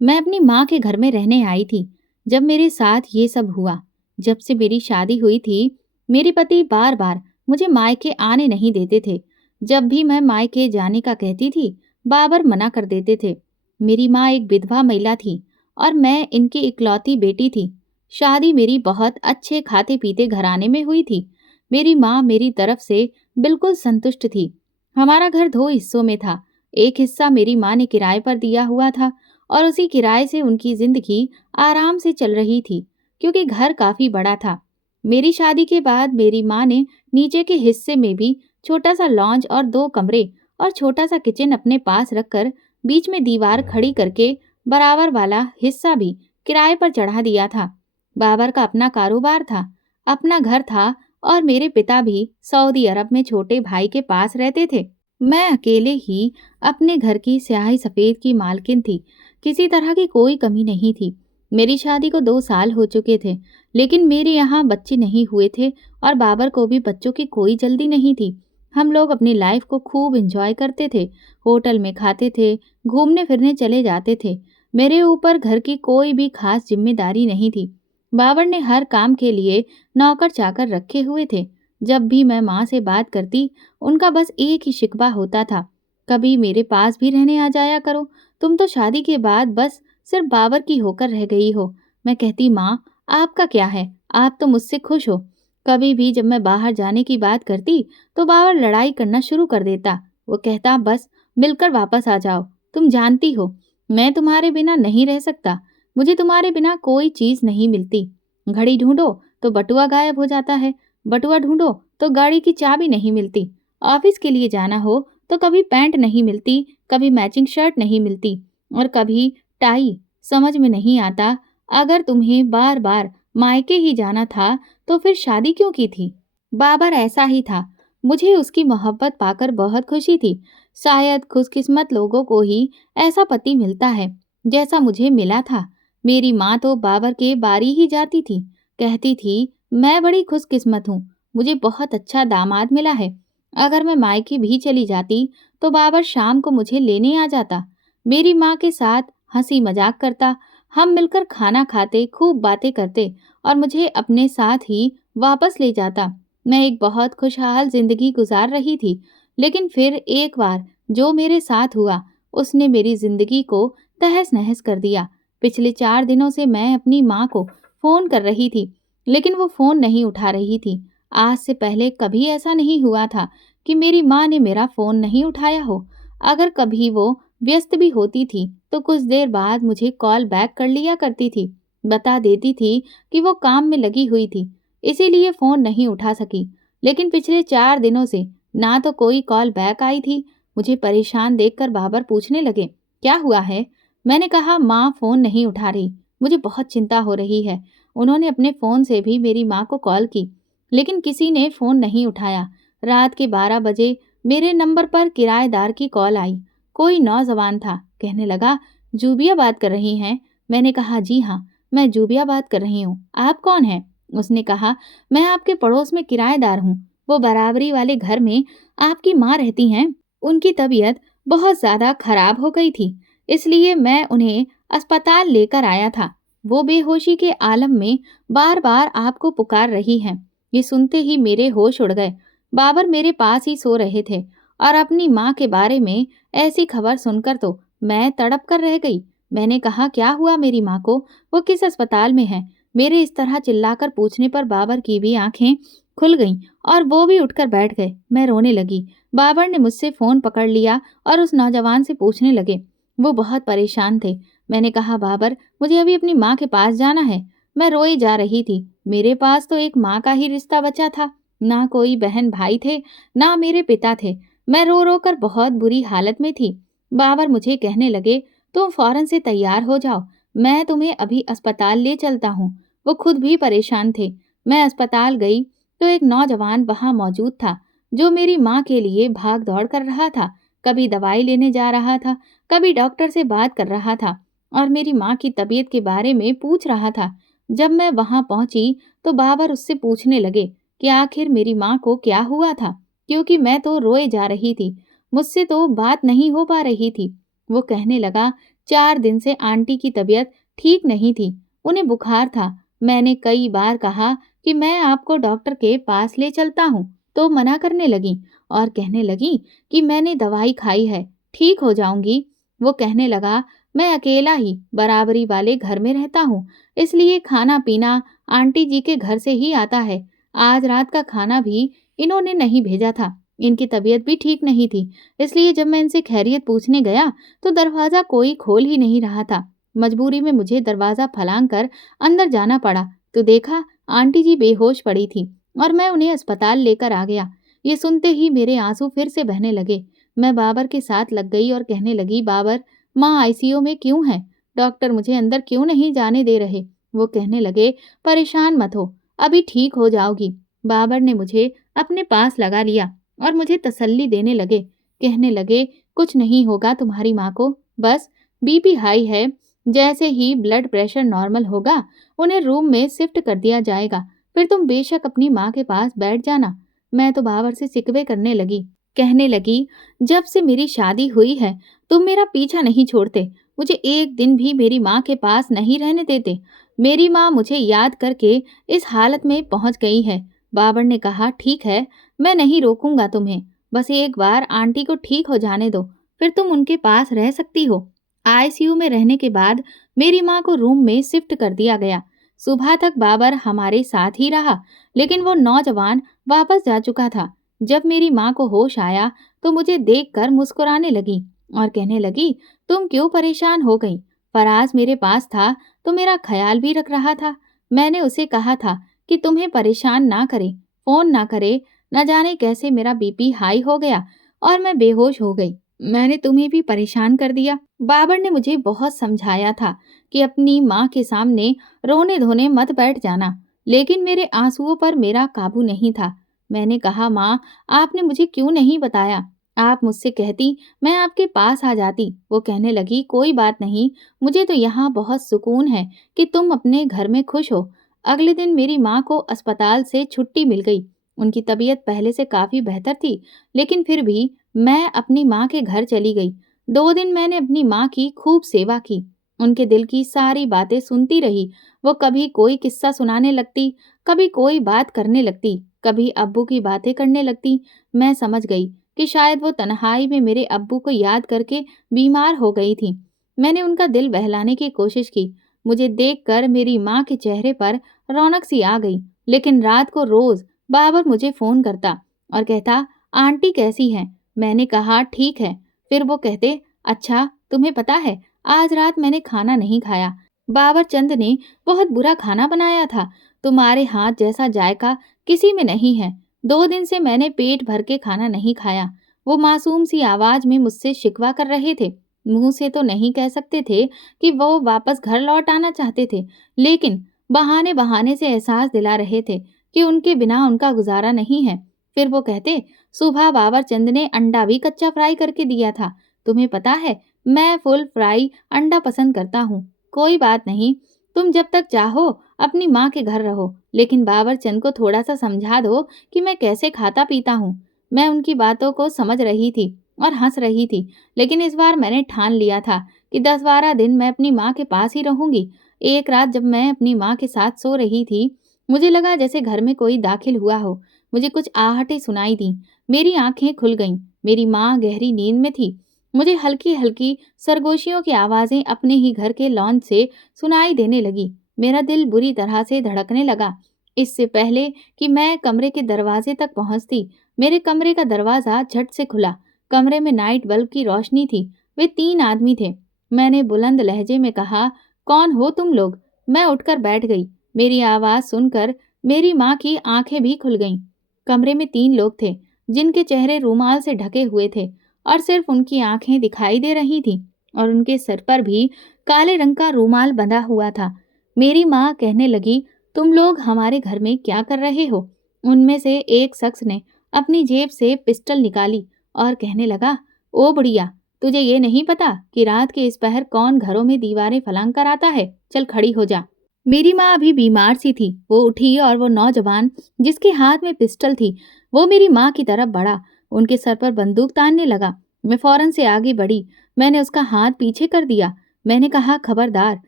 मैं अपनी माँ के घर में रहने आई थी जब मेरे साथ ये सब हुआ। जब से मेरी शादी हुई थी, मेरे पति बार बार मुझे मायके आने नहीं देते थे। जब भी मैं मायके जाने का कहती थी, बाबर मना कर देते थे। मेरी माँ एक विधवा महिला थी और मैं इनकी इकलौती बेटी थी। शादी मेरी बहुत अच्छे खाते पीते घराने में हुई थी। मेरी माँ मेरी तरफ से बिल्कुल संतुष्ट थी। हमारा घर दो हिस्सों में था। एक हिस्सा मेरी माँ ने किराए पर दिया हुआ था और उसी किराए से उनकी जिंदगी आराम से चल रही थी, क्योंकि घर काफी बड़ा था। मेरी शादी के बाद मेरी माँ ने नीचे के हिस्से में भी छोटा सा लॉन्च और दो कमरे और छोटा सा किचन अपने पास रखकर बीच में दीवार खड़ी करके बराबर वाला हिस्सा भी किराए पर चढ़ा दिया था। बाबर का अपना कारोबार था, अपना घर था और मेरे पिता भी सऊदी अरब में छोटे भाई के पास रहते थे। मैं अकेले ही अपने घर की स्याही सफेद की मालकिन थी। किसी तरह की कोई कमी नहीं थी। मेरी शादी को 2 साल हो चुके थे, लेकिन मेरे यहाँ बच्चे नहीं हुए थे और बाबर को भी बच्चों की कोई जल्दी नहीं थी। हम लोग अपनी लाइफ को खूब एंजॉय करते थे, होटल में खाते थे, घूमने फिरने चले जाते थे। मेरे ऊपर घर की कोई भी खास जिम्मेदारी नहीं थी। बाबर ने हर काम के लिए नौकर चाकर रखे हुए थे। जब भी मैं माँ से बात करती, उनका बस एक ही शिकवा होता था, कभी मेरे पास भी रहने आ जाया करो। तुम तो शादी के बाद बस सिर्फ बाबर की होकर रह गई हो। मैं कहती, माँ आपका क्या है, आप तो मुझसे खुश हो। कभी भी जब मैं बाहर जाने की बात करती तो बाबर लड़ाई करना शुरू कर देता। वो कहता, बस मिलकर वापस आ जाओ। तुम जानती हो मैं तुम्हारे बिना नहीं रह सकता। मुझे तुम्हारे बिना कोई चीज नहीं मिलती। घड़ी ढूंढो तो बटुआ गायब हो जाता है, बटुआ ढूंढो तो गाड़ी की चाबी नहीं मिलती। ऑफिस के लिए जाना हो तो कभी पैंट नहीं मिलती, कभी मैचिंग शर्ट नहीं मिलती और कभी टाई। समझ में नहीं आता, अगर तुम्हें बार बार मायके ही जाना था तो फिर शादी क्यों की थी। बाबर ऐसा ही था। मुझे उसकी मोहब्बत पाकर बहुत खुशी थी। शायद खुशकिस्मत लोगों को ही ऐसा पति मिलता है जैसा मुझे मिला था। मेरी माँ तो बाबर के बारी ही जाती थी, कहती थी, मैं बड़ी खुशकिस्मत हूँ, मुझे बहुत अच्छा दामाद मिला है। अगर मैं मायके भी चली जाती तो बाबर शाम को मुझे लेने आ जाता, मेरी माँ के साथ हंसी मजाक करता, हम मिलकर खाना खाते, खूब बातें करते और मुझे अपने साथ ही वापस ले जाता। मैं एक बहुत खुशहाल जिंदगी गुजार रही थी। लेकिन फिर एक बार जो मेरे साथ हुआ, उसने मेरी जिंदगी को तहस नहस कर दिया। पिछले 4 दिनों से मैं अपनी माँ को फोन कर रही थी, लेकिन वो फोन नहीं उठा रही थी। आज से पहले कभी ऐसा नहीं हुआ था कि मेरी माँ ने मेरा फोन नहीं उठाया हो। अगर कभी वो व्यस्त भी होती थी तो कुछ देर बाद मुझे कॉल बैक कर लिया करती थी, बता देती थी कि वो काम में लगी हुई थी, इसीलिए फोन नहीं उठा सकी। लेकिन पिछले 4 दिनों से ना तो कोई कॉल बैक आई थी। मुझे परेशान देखकर बाबर पूछने लगे, क्या हुआ है। मैंने कहा, माँ फोन नहीं उठा रही, मुझे बहुत चिंता हो रही है। उन्होंने अपने फोन से भी मेरी माँ को कॉल की, लेकिन किसी ने फोन नहीं उठाया। रात के 12 बजे मेरे नंबर पर किराएदार की कॉल आई। कोई नौजवान था, कहने लगा, जूबिया बात कर रही हैं। मैंने कहा, जी हाँ, मैं जूबिया बात कर रही हूँ, आप कौन हैं। उसने कहा, मैं आपके पड़ोस में किराएदार हूँ, वो बराबरी वाले घर में आपकी माँ रहती हैं। उनकी तबीयत बहुत ज्यादा खराब हो गई थी, इसलिए मैं उन्हें अस्पताल लेकर आया था। वो बेहोशी के आलम में बार बार आपको पुकार रही हैं। ये सुनते ही मेरे होश उड़ गए। बाबर मेरे पास ही सो रहे थे और अपनी माँ के बारे में ऐसी खबर सुनकर तो मैं तड़प कर रह गई। मैंने कहा, क्या हुआ मेरी माँ को, वो किस अस्पताल में है। मेरे इस तरह चिल्लाकर पूछने पर बाबर की भी आंखें खुल गईं और वो भी उठकर बैठ गए। मैं रोने लगी। बाबर ने मुझसे फोन पकड़ लिया और उस नौजवान से पूछने लगे। वो बहुत परेशान थे। मैंने कहा, बाबर मुझे अभी अपनी माँ के पास जाना है। मैं रोई जा रही थी। मेरे पास तो एक माँ का ही रिश्ता बचा था, ना कोई बहन भाई थे, ना मेरे पिता थे। मैं रो रो कर बहुत बुरी हालत में थी। बाबर मुझे कहने लगे, तुम फौरन से तैयार हो जाओ, मैं तुम्हें अभी अस्पताल ले चलता हूँ। वो खुद भी परेशान थे। मैं अस्पताल गई तो एक नौजवान वहां मौजूद था, जो मेरी माँ के लिए भाग दौड़ कर रहा था। कभी दवाई लेने जा रहा था, कभी डॉक्टर से बात कर रहा था और मेरी माँ की तबीयत के बारे में पूछ रहा था। जब मैं वहां पहुंची तो बाबर उससे पूछने लगे कि आखिर मेरी माँ को क्या हुआ था, क्योंकि मैं तो रोए जा रही थी, मुझसे तो बात नहीं हो पा रही थी। वो कहने लगा, 4 दिन से आंटी की तबीयत ठीक नहीं थी, उन्हें बुखार था। मैंने कई बार कहा कि मैं आपको डॉक्टर के पास ले चलता हूँ, तो मना करने लगी और कहने लगी कि मैंने दवाई खाई है, ठीक हो जाऊंगी। वो कहने लगा, मैं अकेला ही बराबरी वाले घर में रहता हूँ, इसलिए खाना पीना आंटी जी के घर से ही आता है। आज रात का खाना भी इन्होंने नहीं भेजा था। इनकी तबीयत भी ठीक नहीं थी, इसलिए जब मैं इनसे खैरियत पूछने गया तो दरवाज़ा कोई खोल ही नहीं रहा था। मजबूरी में मुझे दरवाज़ा फलांग कर अंदर जाना पड़ा, तो देखा आंटी जी बेहोश पड़ी थी और मैं उन्हें अस्पताल लेकर आ गया। ये सुनते ही मेरे आंसू फिर से बहने लगे। मैं बाबर के साथ लग गई और कहने लगी, बाबर, माँ आईसीयू में क्यों है? डॉक्टर मुझे अंदर क्यों नहीं जाने दे रहे? वो कहने लगे, परेशान मत हो, अभी ठीक हो जाओगी। बाबर ने मुझे अपने पास लगा लिया और मुझे तसल्ली देने लगे। कहने लगे, कुछ नहीं होगा तुम्हारी माँ को, बस बीपी हाई है। जैसे ही ब्लड प्रेशर नॉर्मल होगा, उन्हें रूम में शिफ्ट कर दिया जाएगा। फिर तुम बेशक अपनी माँ के पास बैठ जाना। मैं तो बाबर से शिकवे करने लगी। कहने लगी, जब से मेरी शादी हुई है तुम मेरा पीछा नहीं छोड़ते, मुझे एक दिन भी मेरी माँ के पास नहीं रहने देते। मेरी माँ मुझे याद करके इस हालत में पहुंच गई है। बाबर ने कहा, ठीक है, मैं नहीं रोकूंगा तुम्हें, बस एक बार आंटी को ठीक हो जाने दो, फिर तुम उनके पास रह सकती हो। आईसीयू में रहने के बाद मेरी माँ को रूम में शिफ्ट कर दिया गया। सुबह तक बाबर हमारे साथ ही रहा, लेकिन वो नौजवान वापस जा चुका था। जब मेरी माँ को होश आया तो मुझे देखकर मुस्कुराने लगी और कहने लगी, तुम क्यों परेशान हो गई? फराज मेरे पास था तो मेरा ख्याल भी रख रहा था। मैंने उसे कहा था कि तुम्हें परेशान ना करे, फोन ना करे। न जाने कैसे मेरा बीपी हाई हो गया और मैं बेहोश हो गई। मैंने तुम्हें भी परेशान कर दिया। बाबर ने मुझे बहुत समझाया था कि अपनी माँ के सामने रोने धोने मत बैठ जाना, लेकिन मेरे आंसुओं पर मेरा काबू नहीं था। मैंने कहा, माँ, आपने मुझे क्यों नहीं बताया? आप मुझसे कहती, मैं आपके पास आ जाती। वो कहने लगी, कोई बात नहीं, मुझे तो यहाँ बहुत सुकून है कि तुम अपने घर में खुश हो। अगले दिन मेरी माँ को अस्पताल से छुट्टी मिल गई। उनकी तबीयत पहले से काफ़ी बेहतर थी, लेकिन फिर भी मैं अपनी माँ के घर चली गई। 2 दिन मैंने अपनी माँ की खूब सेवा की, उनके दिल की सारी बातें सुनती रही। वो कभी कोई किस्सा सुनाने लगती, कभी कोई बात करने लगती, कभी अब्बू की बातें करने लगती। मैं समझ गई कि शायद वो तन्हाई में मेरे अब्बू को याद करके बीमार हो गई थी। मैंने उनका दिल बहलाने की कोशिश की। मुझे देखकर मेरी माँ के चेहरे पर रौनक सी आ गई, लेकिन रात को रोज बाबर मुझे फोन करता और कहता, आंटी कैसी हैं? मैंने कहा, ठीक है। फिर वो कहते, अच्छा, तुम्हें पता है आज रात मैंने खाना नहीं खाया। बाबर चंद ने बहुत बुरा खाना बनाया था। तुम्हारे हाथ जैसा जायका किसी में नहीं है। 2 दिन से मैंने पेट भर के खाना नहीं खाया। वो मासूम सी आवाज में मुझसे शिकवा कर रहे थे। मुंह से तो नहीं कह सकते थे कि वो वापस घर लौट आना चाहते थे, लेकिन बहाने बहाने से एहसास दिला रहे थे कि उनके बिना उनका गुजारा नहीं है। फिर वो कहते, सुबह बाबर चंद ने अंडा भी कच्चा फ्राई करके दिया था। तुम्हें पता है, मैं फुल फ्राई अंडा पसंद करता हूँ। कोई बात नहीं, तुम जब तक चाहो अपनी माँ के घर रहो, लेकिन बाबर चंद को थोड़ा सा समझा दो कि मैं कैसे खाता पीता हूँ। मैं उनकी बातों को समझ रही थी और हंस रही थी, लेकिन इस बार मैंने ठान लिया था कि 10-12 दिन मैं अपनी माँ के पास ही रहूंगी। एक रात जब मैं अपनी माँ के साथ सो रही थी, मुझे लगा जैसे घर में कोई दाखिल हुआ हो। मुझे कुछ आहटें सुनाई दी। मेरी आंखें खुल गईं। मेरी माँ गहरी नींद में थी। मुझे हल्की हल्की सरगोशियों की आवाजें अपने ही घर के लॉन से सुनाई देने लगी। मेरा दिल बुरी तरह से धड़कने लगा। इससे पहले कि मैं कमरे के दरवाजे तक पहुंचती, मेरे कमरे का दरवाजा झट से खुला। कमरे में नाइट बल्ब की रोशनी थी। वे 3 आदमी थे। मैंने बुलंद लहजे में कहा, कौन हो तुम लोग? मैं उठकर बैठ गई। मेरी आवाज सुनकर मेरी माँ की आंखें भी खुल गईं। कमरे में 3 लोग थे, जिनके चेहरे रूमाल से ढके हुए थे और सिर्फ उनकी आंखें दिखाई दे रही थीं और उनके सर पर भी काले रंग का रूमाल बंधा हुआ था। मेरी माँ कहने लगी, तुम लोग हमारे घर में क्या कर रहे हो? उनमें से एक शख्स ने अपनी जेब से पिस्टल निकाली और कहने लगा, ओ बुढ़िया, तुझे ये नहीं पता कि रात के इस पहर कौन घरों में दीवारें फलांग कर आता है? चल खड़ी हो जा। मेरी माँ अभी बीमार सी थी। वो उठी और वो नौजवान जिसके हाथ में पिस्टल थी, वो मेरी माँ की तरफ बढ़ा, उनके सर पर बंदूक तानने लगा। मैं फौरन से आगे बढ़ी। मैंने उसका हाथ पीछे कर दिया। मैंने कहा, खबरदार,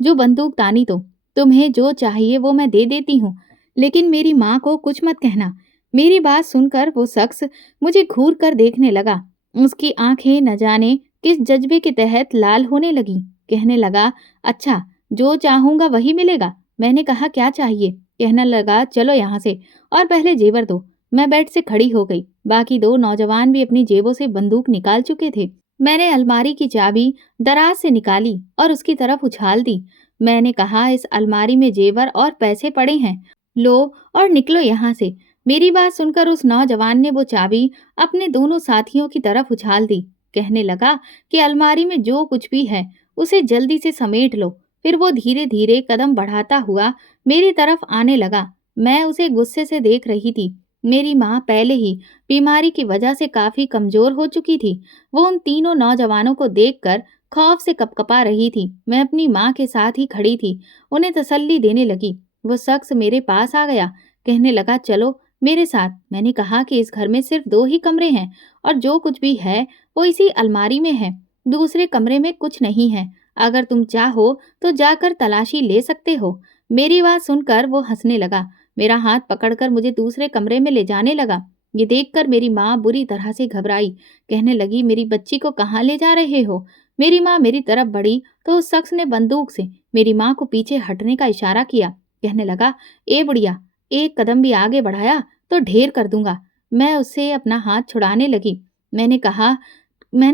जो बंदूक तानी तो, तुम्हें जो चाहिए वो मैं दे देती हूँ, लेकिन मेरी माँ को कुछ मत कहना। मेरी बात सुनकर वो शख्स मुझे घूर कर देखने लगा। उसकी आंखें न जाने किस जज्बे के तहत लाल होने लगी। कहने लगा, अच्छा, जो चाहूंगा वही मिलेगा। मैंने कहा, क्या चाहिए? कहने लगा, चलो यहाँ से और पहले जेवर दो। मैं बेड से खड़ी हो गई। बाकी दो नौजवान भी अपनी जेबों से बंदूक निकाल चुके थे। मैंने अलमारी की चाबी दराज से निकाली और उसकी तरफ उछाल दी। मैंने कहा, इस अलमारी में जेवर और पैसे पड़े हैं, लो और निकलो यहाँ से। मेरी बात सुनकर उस नौजवान ने वो चाबी अपने दोनों साथियों की तरफ उछाल दी। कहने लगा कि अलमारी में जो कुछ भी है उसे जल्दी से समेट लो। फिर वो धीरे धीरे कदम बढ़ाता हुआ मेरी तरफ आने लगा। मैं उसे गुस्से से देख रही थी। मेरी माँ पहले ही बीमारी की वजह से काफी कमजोर हो चुकी थी। वो उन तीनों नौजवानों को देखकर खौफ से कपकपा रही थी। मैं अपनी माँ के साथ ही खड़ी थी, उन्हें तसल्ली देने लगी। वो शख्स मेरे पास आ गया। कहने लगा, चलो मेरे साथ। मैंने कहा कि इस घर में सिर्फ 2 ही कमरे हैं और जो कुछ भी है वो इसी अलमारी में है। दूसरे कमरे में कुछ नहीं है। अगर तुम चाहो तो जाकर तलाशी ले सकते हो। मेरी बात सुनकर वो हंसने लगा। मेरा हाथ पकड़कर मुझे दूसरे कमरे में ले जाने लगा। ये देखकर मेरी माँ बुरी तरह से घबराई। कहने लगी, मेरी बच्ची को कहाँ ले जा रहे हो? मेरी माँ मेरी तरफ बढ़ी तो उस शख्स ने बंदूक से मेरी माँ को पीछे हटने का इशारा किया। कहने लगा, ए बुढ़िया, एक कदम भी आगे बढ़ाया तो ढेर कर दूंगा। मैं उससे अपना हाथ छुड़ाने लगी। मैंने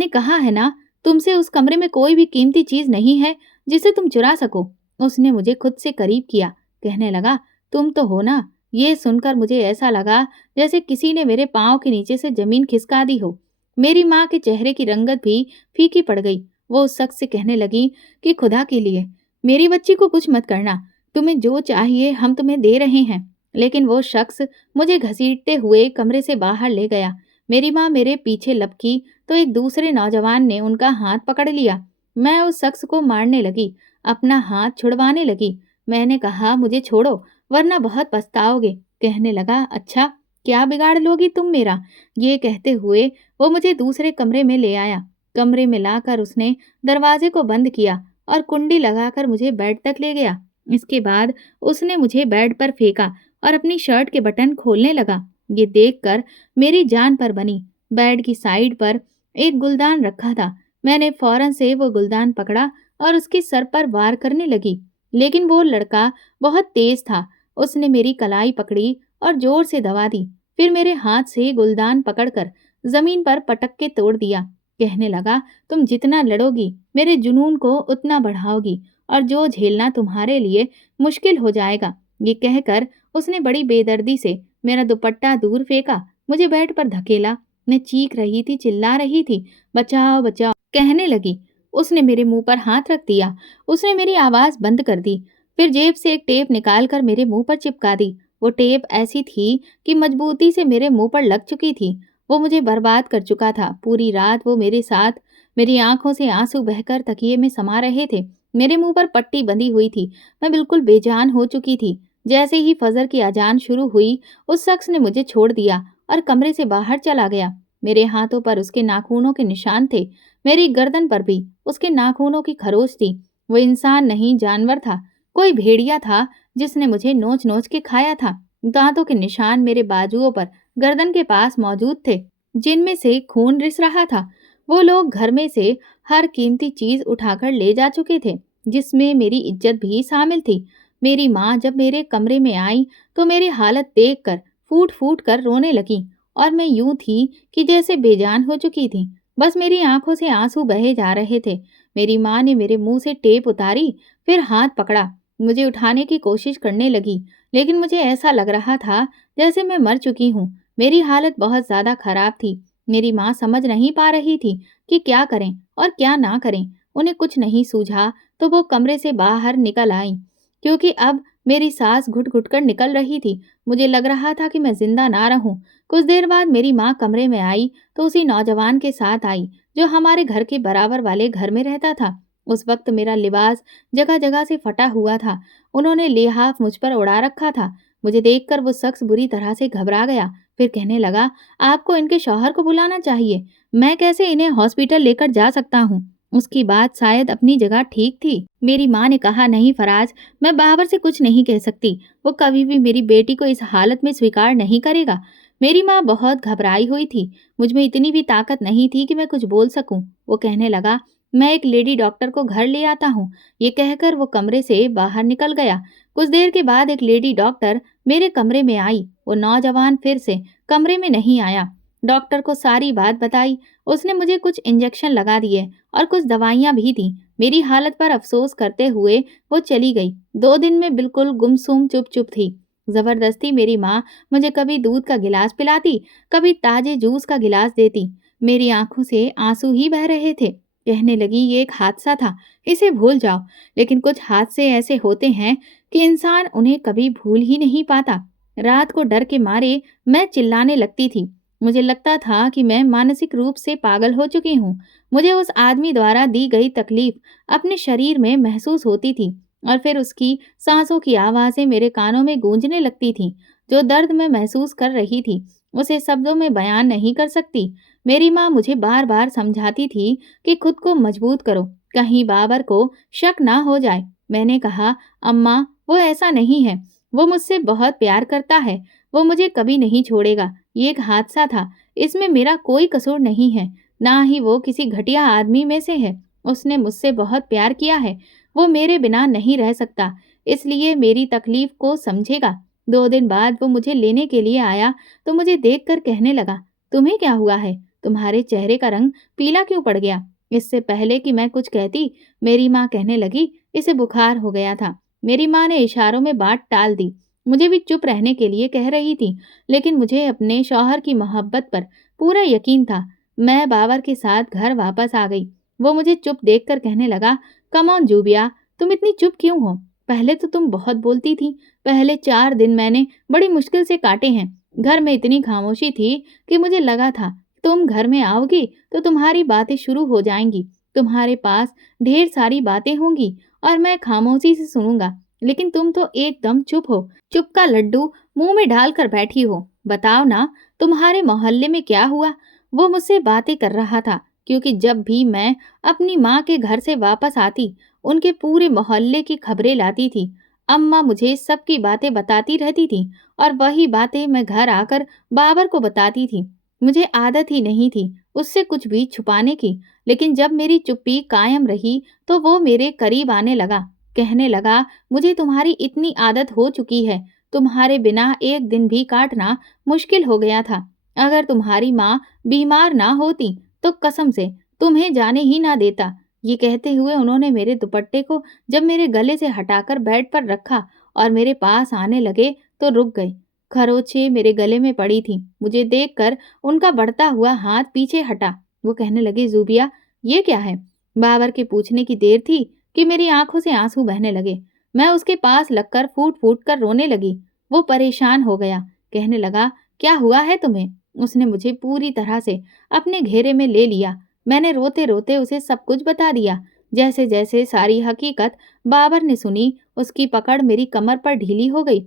कहा है ना, तुमसे उस कमरे में कोई भी कीमती चीज नहीं है जिसे तुम चुरा सको। उसने मुझे खुद से करीब किया। कहने लगा, तुम तो हो ना? ये सुनकर मुझे ऐसा लगा जैसे किसी ने मेरे पाँव के नीचे से जमीन खिसका दी हो। मेरी माँ के चेहरे की रंगत भी फीकी पड़ गई। वो उस शख्स से कहने लगी कि खुदा के लिए मेरी बच्ची को कुछ मत करना। तुम्हें जो चाहिए हम तुम्हें दे रहे हैं। लेकिन वो शख्स मुझे घसीटते हुए कमरे से बाहर ले गया। मेरी माँ मेरे पीछे लपकी तो एक दूसरे नौजवान ने उनका हाथ पकड़ लिया। मैं उस शख्स को मारने लगी, अपना हाथ छुड़वाने लगी। मैंने कहा, मुझे छोड़ो वरना बहुत पछताओगे। कहने लगा, अच्छा, क्या बिगाड़ लोगी तुम मेरा? ये कहते हुए वो मुझे दूसरे कमरे में ले आया। कमरे में लाकर उसने दरवाजे को बंद किया और कुंडी लगाकर मुझे बेड तक ले गया। इसके बाद उसने मुझे बेड पर फेंका और अपनी शर्ट के बटन खोलने लगा। ये देखकर मेरी जान पर बनी। बेड की साइड पर एक गुलदान रखा था। मैंने फौरन से वो गुलदान पकड़ा और उसके सर पर वार करने लगी। लेकिन वो लड़का बहुत तेज था। उसने मेरी कलाई पकड़ी और जोर से दबा दी। फिर मेरे हाथ से गुलदान पकड़कर जमीन पर पटक के तोड़ दिया। कहने लगा, तुम जितना लड़ोगी मेरे जुनून को उतना बढ़ाओगी और जो झेलना तुम्हारे लिए मुश्किल हो जाएगा। ये कहकर उसने बड़ी बेदर्दी से मेरा दुपट्टा दूर फेंका, मुझे बेड पर धकेला। मैं चीख रही थी, चिल्ला रही थी, बचाओ बचाओ कहने लगी। उसने मेरे मुंह पर हाथ रख दिया। उसने मेरी आवाज बंद कर दी। फिर जेब से एक टेप निकालकर मेरे मुंह पर चिपका दी। वो टेप ऐसी थी कि मजबूती से मेरे मुंह पर लग चुकी थी। वो मुझे बर्बाद कर चुका था। पूरी रात वो मेरे साथ, मेरी आंखों से आंसू बहकर तकिए में समा रहे थे। मेरे मुंह पर पट्टी बंधी हुई थी। मैं बिल्कुल बेजान हो चुकी थी। जैसे ही फजर की अजान शुरू हुई, उस शख्स ने मुझे छोड़ दिया और कमरे से बाहर चला गया। मेरे हाथों पर उसके नाखूनों के निशान थे। मेरी गर्दन पर भी उसके नाखूनों की खरोच थी। वो इंसान नहीं, जानवर था। कोई भेड़िया था जिसने मुझे नोच नोच के खाया था। दांतों के निशान मेरे बाजुओं पर, गर्दन के पास मौजूद थे, जिनमें से खून रिस रहा था। वो लोग घर में से हर कीमती चीज उठाकर ले जा चुके थे, जिसमें मेरी इज्जत भी शामिल थी। मेरी माँ जब मेरे कमरे में आई तो मेरी हालत देखकर फूट फूट कर रोने लगी और मैं यूं थी कि जैसे बेजान हो चुकी थी। बस मेरी आंखों से आंसू बहे जा रहे थे। मेरी माँ ने मेरे मुंह से टेप उतारी, फिर हाथ पकड़ा, मुझे उठाने की कोशिश करने लगी। लेकिन मुझे ऐसा लग रहा था जैसे मैं मर चुकी हूँ। मेरी हालत बहुत ज्यादा खराब थी। मेरी माँ समझ नहीं पा रही थी कि क्या करें और क्या ना करें। उन्हें कुछ नहीं सूझा तो वो कमरे से बाहर निकल आई, क्योंकि अब मेरी सांस घुट घुट कर निकल रही थी। मुझे लग रहा था कि मैं जिंदा ना रहूं। कुछ देर बाद मेरी माँ कमरे में आई तो उसी नौजवान के साथ आई जो हमारे घर के बराबर वाले घर में रहता था। उस वक्त मेरा लिबास जगह जगह से फटा हुआ था। उन्होंने लिहाफ मुझ पर उड़ा रखा था। मुझे देखकर वो शख्स बुरी तरह से घबरा गया। फिर कहने लगा, आपको इनके शौहर को बुलाना चाहिए। मैं कैसे इन्हें हॉस्पिटल लेकर जा सकता हूँ? उसकी बात शायद अपनी जगह ठीक थी। मेरी माँ ने कहा, नहीं फराज, मैं बाबर से कुछ नहीं कह सकती। वो कभी भी मेरी बेटी को इस हालत में स्वीकार नहीं करेगा। मेरी माँ बहुत घबराई हुई थी। मुझ में इतनी भी ताकत नहीं थी कि मैं कुछ बोल सकूं। वो कहने लगा, मैं एक लेडी डॉक्टर को घर ले आता हूँ। ये कहकर वो कमरे से बाहर निकल गया। कुछ देर के बाद एक लेडी डॉक्टर मेरे कमरे में आई। वो नौजवान फिर से कमरे में नहीं आया। डॉक्टर को सारी बात बताई। उसने मुझे कुछ इंजेक्शन लगा दिए और कुछ दवाइयां भी दी। मेरी हालत पर अफसोस करते हुए वो चली गई। 2 दिन में बिल्कुल गुमसुम चुप चुप थी। जबरदस्ती मेरी माँ मुझे कभी दूध का गिलास पिलाती, कभी ताजे जूस का गिलास देती। मेरी आंखों से आंसू ही बह रहे थे। कहने लगी, ये एक हादसा था, इसे भूल जाओ। लेकिन कुछ हादसे ऐसे होते हैं कि इंसान उन्हें कभी भूल ही नहीं पाता। रात को डर के मारे मैं चिल्लाने लगती थी। मुझे लगता था कि मैं मानसिक रूप से पागल हो चुकी हूँ। मुझे उस आदमी द्वारा दी गई तकलीफ अपने शरीर में महसूस होती थी और फिर उसकी सांसों की आवाज़ें मेरे कानों में गूंजने लगती थीं। जो दर्द मैं महसूस कर रही थी, उसे शब्दों में बयान नहीं कर सकती। मेरी माँ मुझे बार बार समझाती थी कि खुद को मजबूत करो, कहीं बाबर को शक ना हो जाए। मैंने कहा, अम्मा, वो ऐसा नहीं है। वो मुझसे बहुत प्यार करता है। वो मुझे कभी नहीं छोड़ेगा। ये एक हादसा था। इसमें मेरा कोई कसूर नहीं है। ना ही वो किसी घटिया आदमी में से है। उसने मुझसे बहुत प्यार किया है। वो मेरे बिना नहीं रह सकता, इसलिए मेरी तकलीफ को समझेगा। 2 दिन बाद वो मुझे लेने के लिए आया तो मुझे देखकर कहने लगा, तुम्हें क्या हुआ है? तुम्हारे चेहरे का रंग पीला क्यों पड़ गया? इससे पहले कि मैं कुछ कहती, मेरी माँ कहने लगी, इसे बुखार हो गया था। मेरी माँ ने इशारों में बात टाल दी। मुझे भी चुप रहने के लिए कह रही थी, लेकिन मुझे अपने शौहर की मोहब्बत पर पूरा यकीन था। मैं बाबर के साथ घर वापस आ गई। वो मुझे चुप देखकर कहने लगा, कम ऑन जूबिया, तुम इतनी चुप क्यों हो? पहले तो तुम बहुत बोलती थी। पहले 4 दिन मैंने बड़ी मुश्किल से काटे हैं। घर में इतनी खामोशी थी कि मुझे लगा था तुम घर में आओगी तो तुम्हारी बातें शुरू हो जाएंगी। तुम्हारे पास ढेर सारी बातें होंगी और मैं खामोशी से सुनूंगा। लेकिन तुम तो एकदम चुप हो, चुप का लड्डू मुंह में डालकर बैठी हो। बताओ ना, तुम्हारे मोहल्ले में क्या हुआ? वो मुझसे बातें कर रहा था, क्योंकि जब भी मैं अपनी माँ के घर से वापस आती, उनके पूरे मोहल्ले की खबरें लाती थी। अम्मा मुझे सबकी बातें बताती रहती थी और वही बातें मैं घर आकर बाबर को बताती थी। मुझे आदत ही नहीं थी उससे कुछ भी छुपाने की, लेकिन जब मेरी चुप्पी कायम रही तो वो मेरे करीब आने लगा। कहने लगा, मुझे तुम्हारी इतनी आदत हो चुकी है, तुम्हारे बिना एक दिन भी काटना मुश्किल हो गया था। अगर तुम्हारी माँ बीमार ना होती तो कसम से तुम्हें जाने ही ना देता। ये कहते हुए उन्होंने मेरे दुपट्टे को जब मेरे गले से हटाकर बेड पर रखा और मेरे पास आने लगे तो रुक गए। खरोंचें मेरे गले में पड़ी थीं। मुझे देखकर उनका बढ़ता हुआ हाथ पीछे हटा। वो कहने लगे, जूबिया, ये क्या है? बाबर के पूछने की देर थी कि मेरी आंखों से आंसू बहने लगे। मैं उसके पास लगकर फूट फूट कर रोने लगी। वो परेशान हो गया। कहने लगा, क्या हुआ है तुम्हें? उसने मुझे पूरी तरह से अपने घेरे में ले लिया। मैंने रोते रोते उसे सब कुछ बता दिया। जैसे जैसे सारी हकीकत बाबर ने सुनी, उसकी पकड़ मेरी कमर पर ढीली हो गई।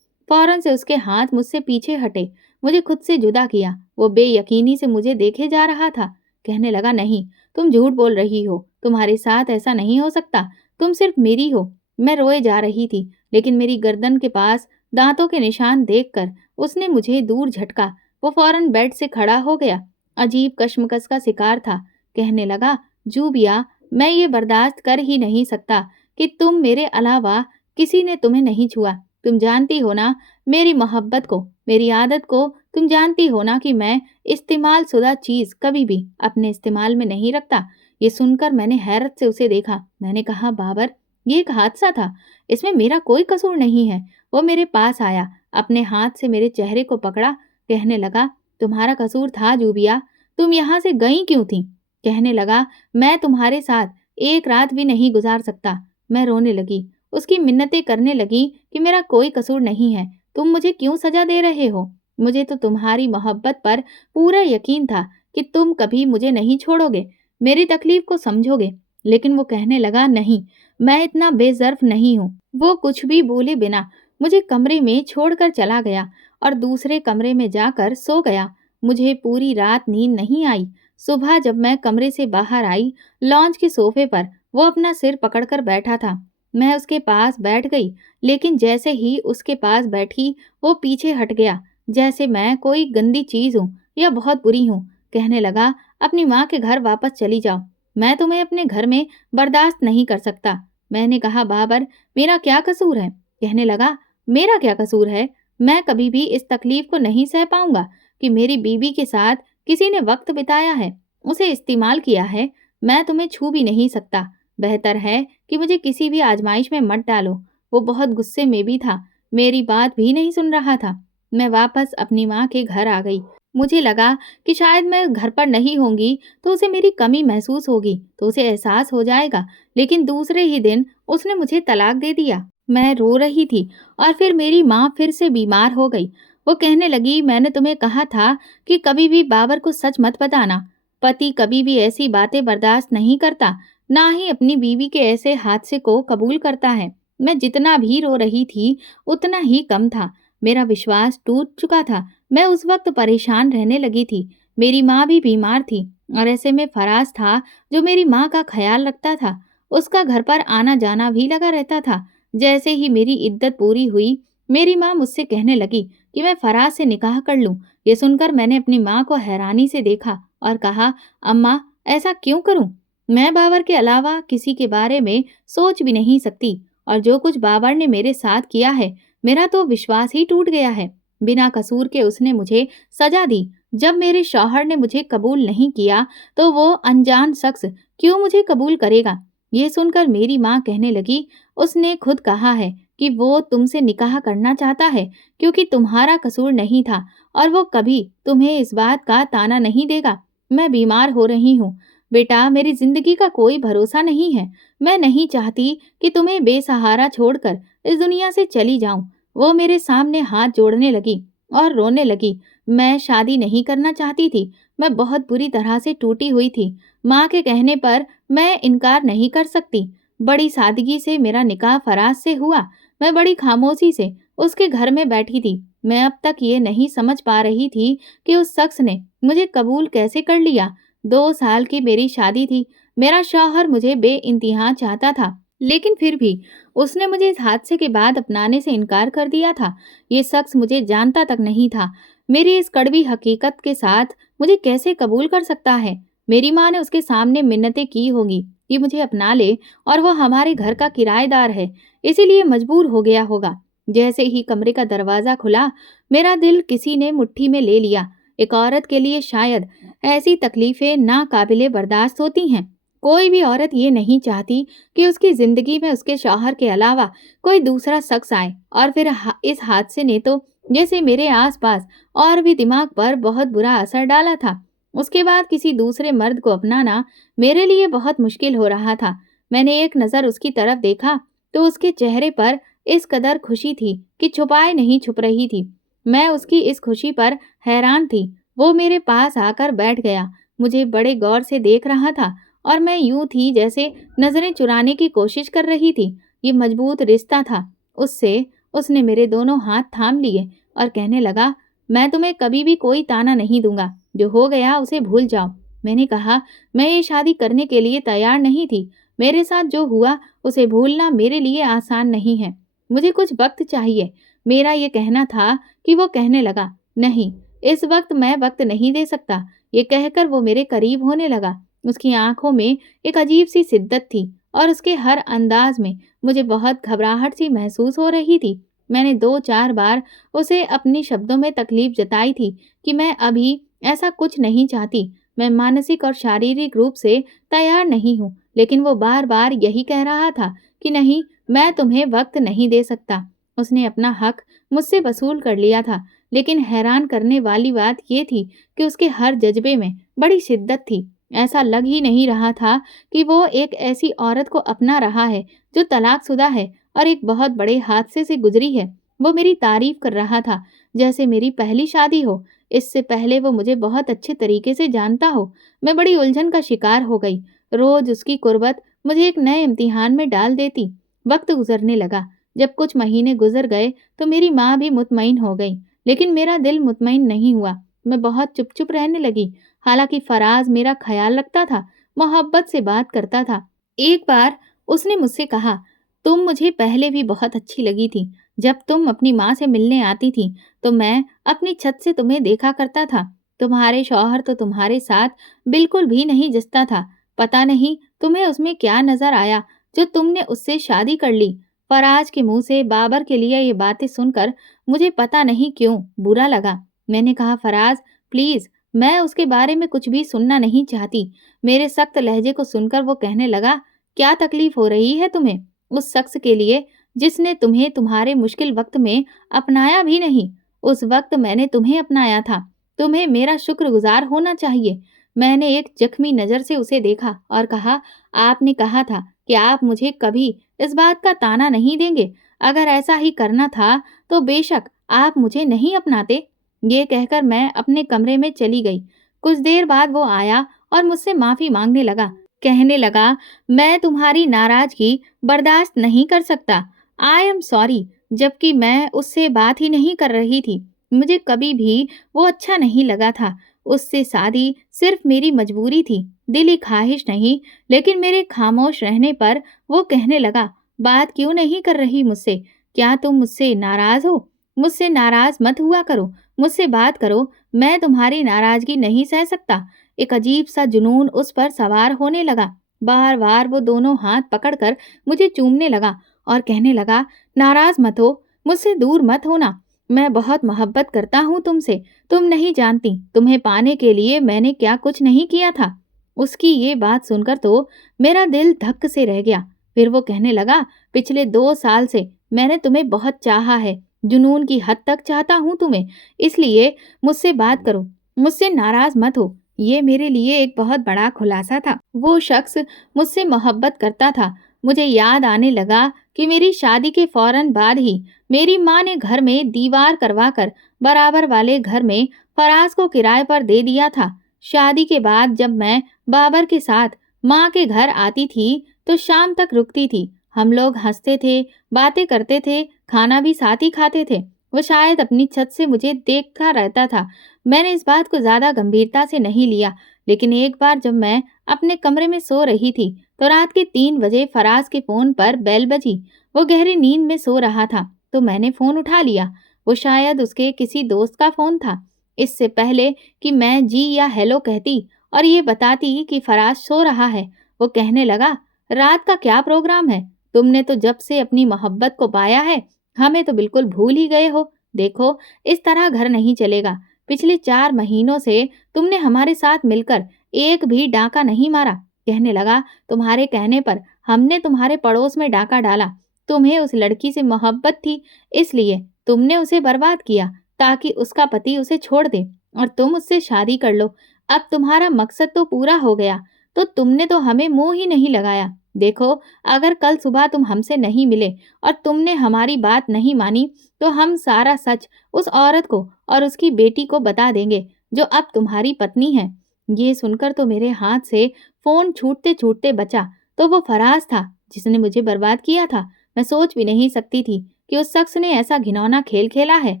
फौरन से उसके हाथ मुझसे पीछे हटे। मुझे खुद से जुदा किया। वो बेयकीनी से मुझे देखे जा रहा था। कहने लगा, नहीं, तुम झूठ बोल रही हो। तुम्हारे साथ ऐसा नहीं हो सकता। तुम सिर्फ मेरी हो। मैं रोए जा रही थी, लेकिन मेरी गर्दन के पास दांतों के निशान देखकर उसने मुझे दूर झटका। वो फौरन बेड से खड़ा हो गया। अजीब कश्मकश का शिकार था। कहने लगा, जूबिया, मैं ये बर्दाश्त कर ही नहीं सकता कि तुम मेरे अलावा किसी ने तुम्हें नहीं छुआ। तुम जानती हो ना मेरी मोहब्बत को, मेरी आदत को। तुम जानती हो ना कि मैं इस्तेमाल शुदा चीज़ कभी भी अपने इस्तेमाल में नहीं रखता। ये सुनकर मैंने हैरत से उसे देखा। मैंने कहा, बाबर, ये एक हादसा था, इसमें मेरा कोई कसूर नहीं है। वो मेरे पास आया, अपने हाथ से मेरे चेहरे को पकड़ा। कहने लगा, तुम्हारा कसूर था जूबिया। तुम यहाँ से गई क्यों थी? कहने लगा, मैं तुम्हारे साथ एक रात भी नहीं गुजार सकता। मैं रोने लगी। उसकी मिन्नतें करने लगी कि मेरा कोई कसूर नहीं है। तुम मुझे क्यों सजा दे रहे हो? मुझे तो तुम्हारी मोहब्बत पर पूरा यकीन था कि तुम कभी मुझे नहीं छोड़ोगे, मेरी तकलीफ को समझोगे। लेकिन वो कहने लगा, नहीं, मैं इतना बेज़र्फ नहीं हूँ। वो कुछ भी बोले बिना मुझे कमरे में छोड़कर चला गया और दूसरे कमरे में जाकर सो गया। मुझे पूरी रात नींद नहीं आई। सुबह जब मैं कमरे से बाहर आई, लॉन्च के सोफे पर वो अपना सिर पकड़कर बैठा था। मैं उसके पास बैठ गई, लेकिन जैसे ही उसके पास बैठी, वो पीछे हट गया, जैसे मैं कोई गंदी चीज हूँ या बहुत बुरी हूँ। कहने लगा, अपनी माँ के घर वापस चली जाओ, मैं तुम्हें अपने घर में बर्दाश्त नहीं कर सकता। मैंने कहा, बाबर, मेरा क्या कसूर है? कहने लगा, मेरा क्या कसूर है? मैं कभी भी इस तकलीफ को नहीं सह पाऊंगा कि मेरी बीवी के साथ किसी ने वक्त बिताया है, उसे इस्तेमाल किया है। मैं तुम्हें छू भी नहीं सकता। बेहतर है कि मुझे किसी भी आजमाइश में मत डालो। वो बहुत गुस्से में भी था, मेरी बात भी नहीं सुन रहा था। मैं वापस अपनी माँ के घर आ गई। मुझे लगा कि शायद मैं घर पर नहीं होंगी तो उसे मेरी कमी महसूस होगी, तो उसे एहसास हो जाएगा। लेकिन दूसरे ही दिन उसने मुझे तलाक दे दिया। मैं रो रही थी और फिर मेरी माँ फिर से बीमार हो गई। वो कहने लगी, मैंने तुम्हें कहा था कि कभी भी बाबर को सच मत बताना। पति कभी भी ऐसी बातें बर्दाश्त नहीं करता, ना ही अपनी बीवी के ऐसे हादसे को कबूल करता है। मैं जितना भी रो रही थी, उतना ही कम था। मेरा विश्वास टूट चुका था। मैं उस वक्त परेशान रहने लगी थी। मेरी माँ भी बीमार थी और ऐसे में फराज था, जो मेरी माँ का ख्याल रखता था। उसका घर पर आना जाना भी लगा रहता था। जैसे ही मेरी इद्दत पूरी हुई, मेरी माँ मुझसे कहने लगी कि मैं फराज से निकाह कर लूं। ये सुनकर मैंने अपनी माँ को हैरानी से देखा और कहा, अम्मा, ऐसा क्यों करूं? मैं बाबर के अलावा किसी के बारे में सोच भी नहीं सकती, और जो कुछ बाबर ने मेरे साथ किया है, मेरा तो विश्वास ही टूट गया है। बिना कसूर के उसने मुझे सजा दी। जब मेरे शौहर ने मुझे कबूल नहीं किया, तो वो अनजान शख्स क्यों मुझे कबूल करेगा? ये सुनकर मेरी माँ कहने लगी, उसने खुद कहा है कि वो तुमसे निकाह करना चाहता है, क्योंकि तुम्हारा कसूर नहीं था, और वो कभी तुम्हें इस बात का ताना नहीं देगा। मैं बीमार हो रही हूँ बेटा, मेरी जिंदगी का कोई भरोसा नहीं है। मैं नहीं चाहती कि तुम्हें बेसहारा छोड़कर इस दुनिया से चली जाऊं। वो मेरे सामने हाथ जोड़ने लगी और रोने लगी। मैं शादी नहीं करना चाहती थी। मैं बहुत बुरी तरह से टूटी हुई थी। माँ के कहने पर मैं इनकार नहीं कर सकती। बड़ी सादगी से मेरा निकाह फराज से हुआ। मैं बड़ी खामोशी से उसके घर में बैठी थी। मैं अब तक ये नहीं समझ पा रही थी कि उस शख्स ने मुझे कबूल कैसे कर लिया। 2 साल की मेरी शादी थी। मेरा शौहर मुझे बेइंतहा चाहता था, लेकिन फिर भी उसने मुझे इस हादसे के बाद अपनाने से इनकार कर दिया था। ये शख्स मुझे जानता तक नहीं था। मेरी इस कड़वी हकीकत के साथ मुझे कैसे कबूल कर सकता है? मेरी माँ ने उसके सामने मिन्नतें की होंगी कि मुझे अपना ले, और वो हमारे घर का किराएदार है, इसीलिए मजबूर हो गया होगा। जैसे ही कमरे का दरवाजा खुला, मेरा दिल किसी ने मुट्ठी में ले लिया। एक औरत के लिए शायद ऐसी तकलीफें नाकाबिले बर्दाश्त होती हैं। कोई भी औरत ये नहीं चाहती कि उसकी जिंदगी में उसके शौहर के अलावा कोई दूसरा शख्स आए, और फिर इस हादसे ने तो जैसे मेरे आसपास और भी दिमाग पर बहुत बुरा असर डाला था। उसके बाद किसी दूसरे मर्द को अपनाना मेरे लिए बहुत मुश्किल हो रहा था। मैंने एक नज़र उसकी तरफ देखा तो उसके चेहरे पर इस कदर खुशी थी कि छुपाए नहीं छुप रही थी। मैं उसकी इस खुशी पर हैरान थी। वो मेरे पास आकर बैठ गया, मुझे बड़े गौर से देख रहा था, और मैं यूं थी जैसे नजरें चुराने की कोशिश कर रही थी। ये मजबूत रिश्ता था उससे। उसने मेरे दोनों हाथ थाम लिए और कहने लगा, मैं तुम्हें कभी भी कोई ताना नहीं दूंगा। जो हो गया उसे भूल जाओ। मैंने कहा, मैं ये शादी करने के लिए तैयार नहीं थी। मेरे साथ जो हुआ उसे भूलना मेरे लिए आसान नहीं है। मुझे कुछ वक्त चाहिए। मेरा ये कहना था कि वो कहने लगा, नहीं, इस वक्त मैं वक्त नहीं दे सकता। ये कहकर वो मेरे करीब होने लगा। उसकी आंखों में एक अजीब सी शिद्दत थी, और उसके हर अंदाज में मुझे बहुत घबराहट सी महसूस हो रही थी। मैंने 2-4 बार उसे अपने शब्दों में तकलीफ जताई थी कि मैं अभी ऐसा कुछ नहीं चाहती। मैं मानसिक और शारीरिक रूप से तैयार नहीं हूँ, लेकिन वो बार बार यही कह रहा था कि नहीं, मैं तुम्हें वक्त नहीं दे सकता। उसने अपना हक मुझसे वसूल कर लिया था, लेकिन हैरान करने वाली बात ये थी कि उसके हर जज्बे में बड़ी शिद्दत थी। ऐसा लग ही नहीं रहा था कि वो एक ऐसी औरत को अपना रहा है जो तलाकशुदा है और एक बहुत बड़े हादसे से गुजरी है। वो मेरी तारीफ कर रहा था जैसे मेरी पहली शादी हो। इससे पहले वो मुझे बहुत अच्छे तरीके से जानता हो। मैं बड़ी उलझन का शिकार हो गई। रोज उसकी कुर्बत मुझे एक नए इम्तिहान में डाल देती। वक्त गुजरने लगा। जब कुछ महीने गुजर गए तो मेरी माँ भी मुतमईन हो गई, लेकिन मेरा दिल मुतमईन नहीं हुआ। मैं बहुत चुप चुप रहने लगी। हालांकि फराज मेरा ख्याल रखता था, मोहब्बत से बात करता था। एक बार उसने मुझसे कहा, तुम मुझे पहले भी बहुत अच्छी लगी थी। जब तुम अपनी माँ से मिलने आती थी तो मैं अपनी छत से तुम्हें देखा करता था। तुम्हारे शौहर तो तुम्हारे साथ बिल्कुल भी नहीं जचता था। पता नहीं तुम्हें उसमें क्या नजर आया जो तुमने उससे शादी कर ली। फराज के मुंह से बाबर के लिए ये बातें सुनकर मुझे पता नहीं क्यों बुरा लगा। मैंने कहा, फराज प्लीज, मैं उसके बारे में कुछ भी सुनना नहीं चाहती। मेरे सख्त लहजे को सुनकर वो कहने लगा, क्या तकलीफ हो रही है तुम्हें उस शख्स के लिए जिसने तुम्हें तुम्हारे मुश्किल वक्त में अपनाया भी नहीं। उस वक्त मैंने तुम्हें अपनाया था। तुम्हें मेरा शुक्रगुजार होना चाहिए। मैंने एक जख्मी नज़र से उसे देखा और कहा, आपने कहा था कि आप मुझे कभी इस बात का ताना नहीं देंगे। अगर ऐसा ही करना था तो बेशक आप मुझे नहीं अपनाते। ये कहकर मैं अपने कमरे में चली गई। कुछ देर बाद वो आया और मुझसे माफ़ी मांगने लगा। कहने लगा, मैं तुम्हारी नाराज़गी बर्दाश्त नहीं कर सकता। I am sorry. जबकि मैं उससे बात ही नहीं कर रही थी। मुझे कभी भी वो अच्छा नहीं लगा था। उससे शादी सिर्फ मेरी मजबूरी थी, दिली ख्वाहिश नहीं। लेकिन मेरे खामोश रहने पर वो कहने लगा, बात क्यों नहीं कर रही मुझसे? क्या तुम मुझसे नाराज हो? मुझसे नाराज मत हुआ करो, मुझसे बात करो। मैं तुम्हारी नाराजगी नहीं सह सकता। एक अजीब सा जुनून उस पर सवार होने लगा। बार बार वो दोनों हाथ पकड़कर मुझे चूमने लगा और कहने लगा, नाराज मत हो, मुझसे दूर मत होना। मैं बहुत मोहब्बत करता हूँ तुमसे। तुम नहीं जानती तुम्हें पाने के लिए मैंने क्या कुछ नहीं किया था। उसकी ये बात सुनकर तो मेरा दिल धक से रह गया। फिर वो कहने लगा, पिछले 2 साल से मैंने तुम्हें बहुत चाहा है, जुनून की हद तक चाहता हूँ तुम्हें। इसलिए मुझसे बात करो, मुझसे नाराज मत हो। ये मेरे लिए एक बहुत बड़ा खुलासा था। वो शख्स मुझसे मोहब्बत करता था। मुझे याद आने लगा कि मेरी शादी के फौरन बाद ही मेरी माँ ने घर में दीवार करवाकर बराबर वाले घर में फराज को किराए पर दे दिया था। शादी के बाद जब मैं बाबर के साथ माँ के घर आती थी तो शाम तक रुकती थी। हम लोग हंसते थे, बातें करते थे, खाना भी साथ ही खाते थे। वो शायद अपनी छत से मुझे देखता रहता था। मैंने इस बात को ज्यादा गंभीरता से नहीं लिया। लेकिन एक बार जब मैं अपने कमरे में सो रही थी तो रात के 3 बजे फराज के फोन पर बेल बजी। वो गहरी नींद में सो रहा था तो मैंने फोन उठा लिया। वो शायद उसके किसी दोस्त का फोन था। इससे पहले कि मैं जी या हेलो कहती और ये बताती कि फराज सो रहा है, वो कहने लगा, रात का क्या प्रोग्राम है? तुमने तो जब से अपनी मोहब्बत को पाया है हमें तो बिल्कुल भूल ही गए हो। देखो, इस तरह घर नहीं चलेगा। पिछले 4 महीनों से तुमने हमारे साथ मिलकर एक भी डाका नहीं मारा। कहने लगा, तुम्हारे कहने पर हमने तुम्हारे पड़ोस में डाका डाला। तुम्हें उस लड़की से मोहब्बत थी, इसलिए तुमने उसे बर्बाद किया ताकि उसका पति उसे छोड़ दे और तुम उससे शादी कर लो। अब तुम्हारा मकसद तो पूरा हो गया, तो तुमने तो हमें मुंह ही नहीं लगाया। देखो, अगर कल सुबह तुम हमसे नहीं मिले और तुमने हमारी बात नहीं मानी तो हम सारा सच उस औरत को और उसकी बेटी को बता देंगे जो अब तुम्हारी पत्नी है। ये सुनकर तो मेरे हाथ से फोन छूटते छूटते बचा। तो वो फराज था जिसने मुझे बर्बाद किया था। मैं सोच भी नहीं सकती थी कि उस शख्स ने ऐसा घिनौना खेल खेला है,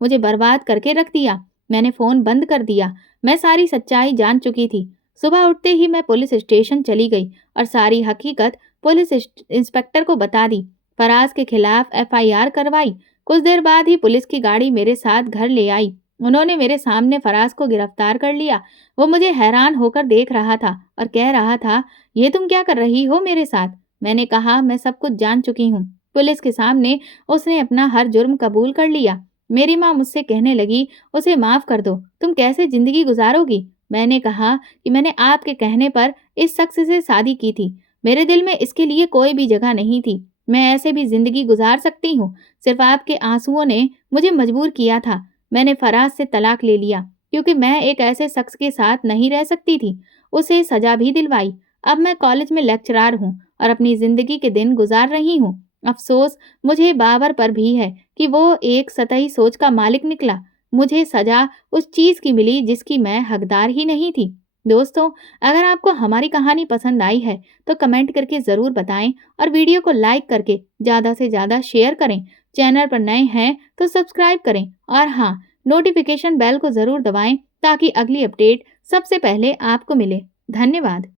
मुझे बर्बाद करके रख दिया। मैंने फोन बंद कर दिया। मैं सारी सच्चाई जान चुकी थी। सुबह उठते ही मैं पुलिस स्टेशन चली गई और सारी हकीकत पुलिस इंस्पेक्टर को बता दी। फराज के खिलाफ एफआईआर करवाई। कुछ देर बाद ही पुलिस की गाड़ी मेरे साथ घर ले आई। उन्होंने मेरे सामने फराज को गिरफ्तार कर लिया। वो मुझे हैरान होकर देख रहा था और कह रहा था, ये तुम क्या कर रही हो मेरे साथ? मैंने कहा, मैं सब कुछ जान चुकी हूँ। पुलिस के सामने उसने अपना हर जुर्म कबूल कर लिया। मेरी माँ मुझसे कहने लगी, उसे माफ कर दो, तुम कैसे जिंदगी गुजारोगी? मैंने कहा कि मैंने आपके कहने पर इस शख्स से शादी की थी। मेरे दिल में इसके लिए कोई भी जगह नहीं थी। मैं ऐसे भी जिंदगी गुजार सकती हूँ। सिर्फ आपके आंसुओं ने मुझे मजबूर किया था। मैंने फराज से तलाक ले लिया क्योंकि मैं एक ऐसे शख्स के साथ नहीं रह सकती थी। उसे सजा भी दिलवाई। अब मैं कॉलेज में लेक्चरार हूँ और अपनी जिंदगी के दिन गुजार रही हूँ। अफसोस मुझे बाबर पर भी है कि वो एक सतही सोच का मालिक निकला। मुझे सजा उस चीज की मिली जिसकी मैं हकदार ही नहीं थी। दोस्तों, अगर आपको हमारी कहानी पसंद आई है तो कमेंट करके ज़रूर बताएं और वीडियो को लाइक करके ज़्यादा से ज़्यादा शेयर करें। चैनल पर नए हैं तो सब्सक्राइब करें और हाँ, नोटिफिकेशन बेल को ज़रूर दबाएं ताकि अगली अपडेट सबसे पहले आपको मिले। धन्यवाद।